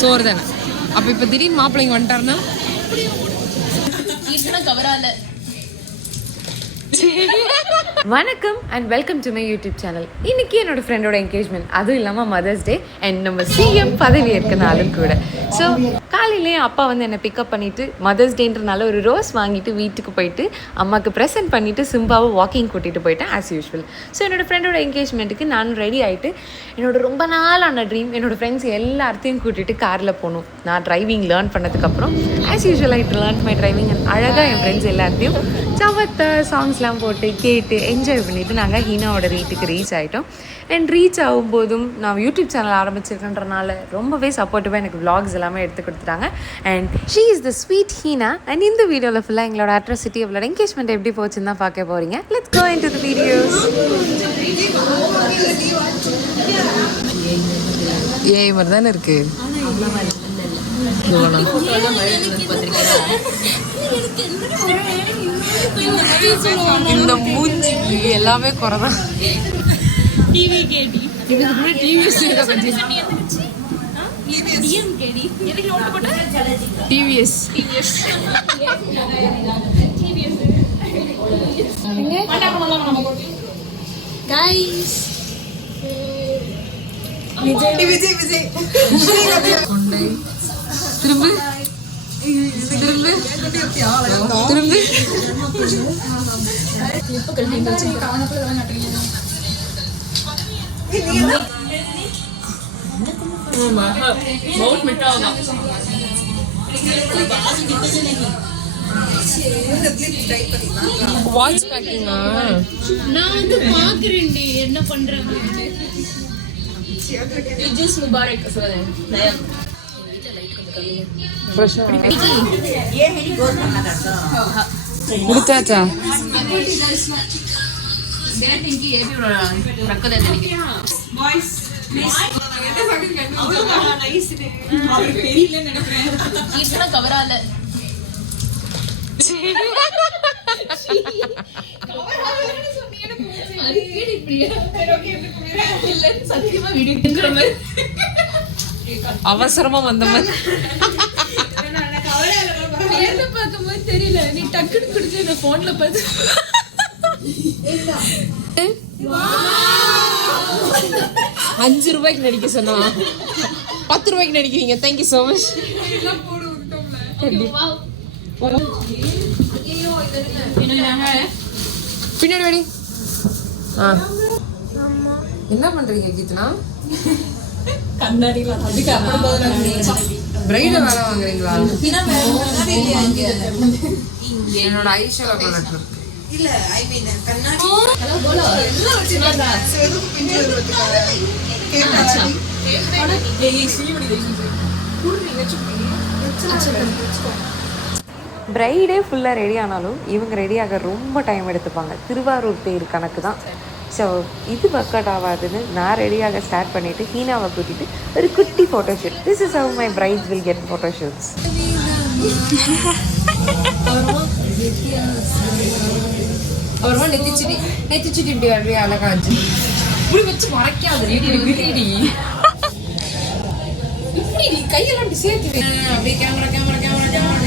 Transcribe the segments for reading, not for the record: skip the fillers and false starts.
சோறு தானே. அப்ப இப்ப திடீர்னு மாப்பிள்ளைங்க வந்துட்டாருன்னா கவரால. வணக்கம் and welcome to my YouTube channel. இன்னைக்கு என்னோட ஃப்ரெண்டோட என்கேஜ்மெண்ட், அதுவும் இல்லாமல் மதர்ஸ் டே அண்ட் நம்ம சிஎம் பதவி ஏற்க நாளும் கூட. ஸோ காலையிலேயே அப்பா வந்து என்னை பிக்கப் பண்ணிவிட்டு மதர்ஸ் டேன்றனால ஒரு ரோஸ் வாங்கிட்டு வீட்டுக்கு போயிட்டு அம்மாவுக்கு ப்ரெசென்ட் பண்ணிவிட்டு சிம்பாவை வாக்கிங் கூட்டிகிட்டு போயிட்டேன் ஆஸ் யூஷுவல். ஸோ என்னோடய ஃப்ரெண்டோட என்கேஜ்மெண்ட்டுக்கு நானும் ரெடி ஆகிட்டு என்னோட ரொம்ப நாளான ட்ரீம் என்னோடய ஃப்ரெண்ட்ஸ் எல்லாத்தையும் கூட்டிகிட்டு காரில் போகணும். நான் டிரைவிங் லேர்ன் பண்ணதுக்கப்புறம் as usual I learn my driving and அழகாக என் ஃப்ரெண்ட்ஸ் எல்லாத்தையும் சவத்தை சாங்ஸ்லாம் போட்டு கேட்டு என்ஜாய் பண்ணிவிட்டு நாங்கள் ஹீனாவோட வீட்டுக்கு ரீச் ஆகிட்டோம். அண்ட் ரீச் ஆகும்போதும் நான் யூடியூப் சேனல் ஆரம்பிச்சிருக்கேன்றனால ரொம்பவே சப்போர்ட்டிவாக எனக்கு விளாக்ஸ் எல்லாமே எடுத்து கொடுத்துட்டாங்க. And she is the sweet Heena. And இந்த வீடியோவில் ஃபுல்லாக எங்களோட அட்ராசிட்டி அவளோட என்கேஜ்மெண்ட் எப்படி போச்சுன்னு தான் பார்க்க போகிறீங்க. Let's go into the videos. AI மாதிரி தானே இருக்கு. இந்த மூஞ்சிக்கு எல்லாமே குறைதான். திரும்ப வாட்ச் பேக்கிங்கா? நான் வந்து பாக்குறேன் என்ன பண்றாங்க. முபாரக் முடிச்சாச்சா? கவரால அவசரமா வந்த மாதிரி பார்க்கும்போது தெரியல. நீ டக்குன்னு குடிச்சு இந்த போன்ல பார்த்து 5 ரூபாய்க்கு நடிக்க சொன்னா 10 ரூபாய்க்கு நடிக்கிறீங்க. Thank you so much. பின்னாடி வாடி. என்ன பண்றீங்க கீர்த்தனா? பிரைட வேலை வாங்குறீங்களா? என்னோட ஐஷோல ப்ராடக்ட் இல்ல. ஐ மீன் கண்ணாடி பிரைடே ஃபுல்லாக ரெடி ஆனாலும் இவங்க ரெடியாக ரொம்ப டைம் எடுத்துப்பாங்க. திருவாரூர் தேர் கணக்கு தான். ஸோ இது ஒர்க் அவுட் ஆகாதுன்னு நான் ரெடியாக ஸ்டார்ட் பண்ணிவிட்டு ஹீனாவை கூட்டிகிட்டு ஒரு குட்டி photoshoot. This is how my brides will get photoshoots. அப்புறமா நெத்திச்சுட்டி இப்படி அப்படியே அழகாச்சு இப்படி வச்சு மறைக்காது. இப்படி கையெல்லாம் அப்படி சேர்த்து அப்படியே கேமரா கேமரா கேமரா கேமரா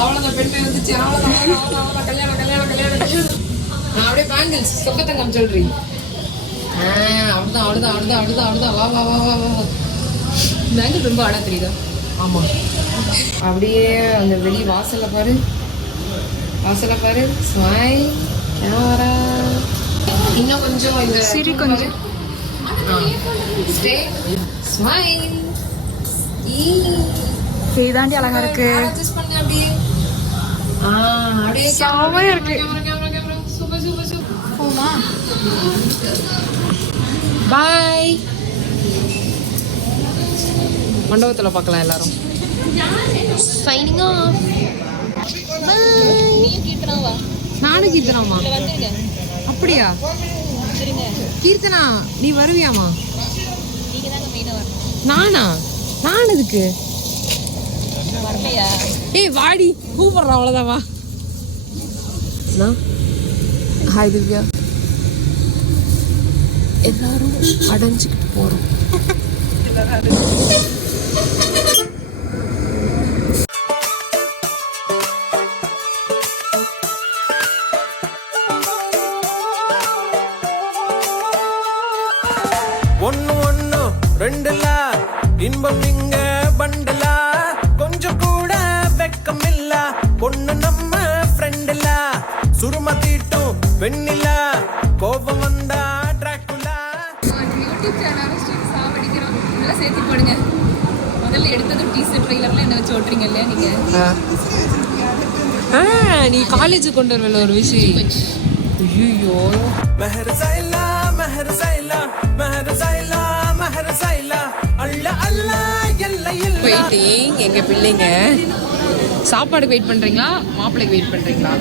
அவ்வளோதான். பெண்மை வந்துச்சு. அவ்வளோதான் கல்யாணம் கல்யாணம் கல்யாணம் கல்யாணம். நான் அப்படியே பேங்கிள்ஸ் சொக்கத்தங்கம் சொல்றீங்க. அவ்வளோதான் அவ்வளோதான் அவ்வளோதான் அவ்வளோதான் அவ்வளோதான். வா வா வா வா வா. பேங்கிள் ரொம்ப ஆட தெரியுதா? ஆமாம். அப்படியே அந்த வெளி வாசல்ல பாரு, வாசல்ல பாரு. Smile camera. இன்னும் கொஞ்சம் இந்த சரி கொஞ்சம் ஸ்டே ஸ்மைல். தாண்டி அழகா இருக்கு. அப்படியே அப்படியே செமையா இருக்கு. Super super super. போமா பாய். மண்டபத்தில் பார்க்கலாம் எல்லாரும். Signing off. நீ கீர்த்தனாவா? நானும் கீர்த்தனாமா? அப்படியா? கீர்த்தனா நீ வருவியாமா? நீங்க தாங்க மெயினா வரணும். நானா? நான் எதுக்கு? வரலையா? ஏய் வாடி கூப்பிடுறேன். அவ்வளோதான் வா. ஹாய் திவ்யா. எல்லாரும் அடைஞ்சிக்கிட்டு போறோம். ஒன்னு ஒன்னு ரெண்டுல இன்பம் இங்க பண்டல கொஞ்சம் கூட வெக்கம் இல்ல பொண்ணு நம்ம ஃப்ரெண்ட்ல சுரும தீட்டும் வெண்ணில கோபம் வந்தா டிராக்குலா. YouTube channel சாவடிக்கிறோம். நல்லா சேர்த்து போடுங்க. முதல்ல எடுத்ததும் டீசர்ட் ட்ரெய்லர்ல என்ன வச்சு ஓட்டுறீங்க இல்லையா நீங்க? நீ காலேஜ் கொண்டு வரல ஒரு விஷயம். ஐயோ மெஹர் சைலா மெஹர் சைலா மெஹர் சைலா மெஹர் சைலா அல்ல அல்ல எல்ல இல்ல. வெயிட்டிங். எங்க பிள்ளைங்க சாப்பாடுக்கு வெயிட் பண்றீங்களா மாப்பிள்ளைக்கு வெயிட் பண்றீங்களா?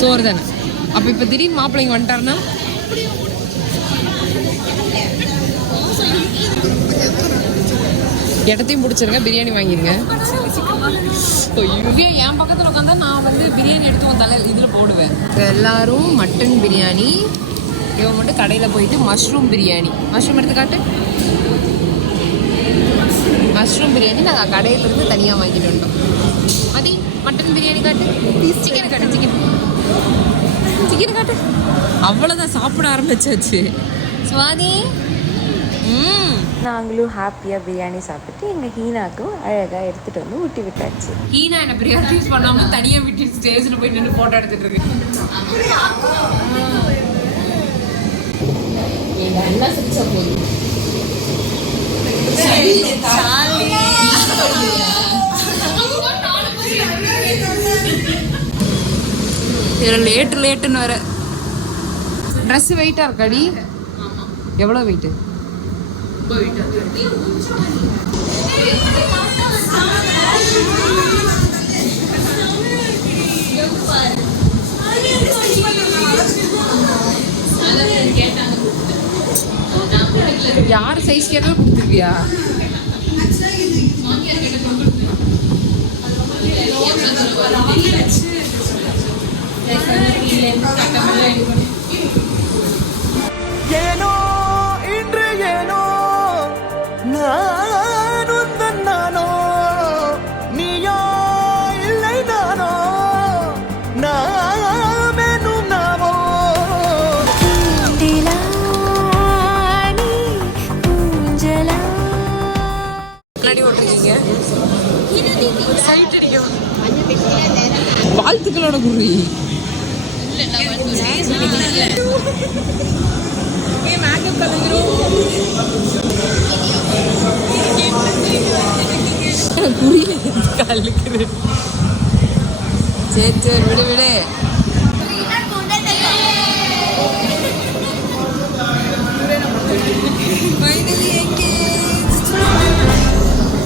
சோறு தானே. அப்ப இப்ப திடீர்னு மாப்பிள்ளைங்க வந்துட்டாருன்னா இடத்தையும் பிடிச்சிருங்க, பிரியாணி வாங்கிருங்க. என் பக்கத்தில் உட்காந்தா நான் வந்து பிரியாணி எடுத்து உன் தலை இதில் போடுவேன். எல்லாரும் மட்டன் பிரியாணி, இவன் மட்டும் கடையில் போயிட்டு மஷ்ரூம் பிரியாணி. மஷ்ரூம் எடுத்து காட்டு. மஷ்ரூம் பிரியாணி நாங்கள் கடையிலேருந்து தனியாக வாங்கிட்டு வந்தோம். மதி மட்டன் பிரியாணி காட்டு. சிக்கன் காட்டு. சிக்கன் காட்டு. அவ்வளோதான், சாப்பிட ஆரம்பிச்சாச்சு. சுவாதி நாங்களும் ஹாப்பியாக பிரியாணி சாப்பிட்டு எங்கள் ஹீனாக்கும் அழகாக எடுத்துகிட்டு வந்து ஊட்டி விட்டாச்சு. ஹீனா என்ன பிரியாணி யூஸ் பண்ணாம தனியாக விட்டு ஸ்டேஜில் போய் நின்று ஃபோட்டோ எடுத்துட்டு இருக்கு. என்ன சிரிச்சா போதும். லேட்டுன்னு வர ட்ரெஸ் வெயிட்டா இருக்காடி. எவ்வளோ வெயிட்டு? யார் சைஸ் கேட்டாலும் கொடுத்துருக்கியா? ஏனோ இன்று ஏனோ நான் உந்தன் நானோ நீயோ இல்லை நானோ நாமேனும் நாமோ. முன்னாடி ஓட்டுறீங்க வாழ்த்துக்களோட குரு. புரியல. சரி விடு.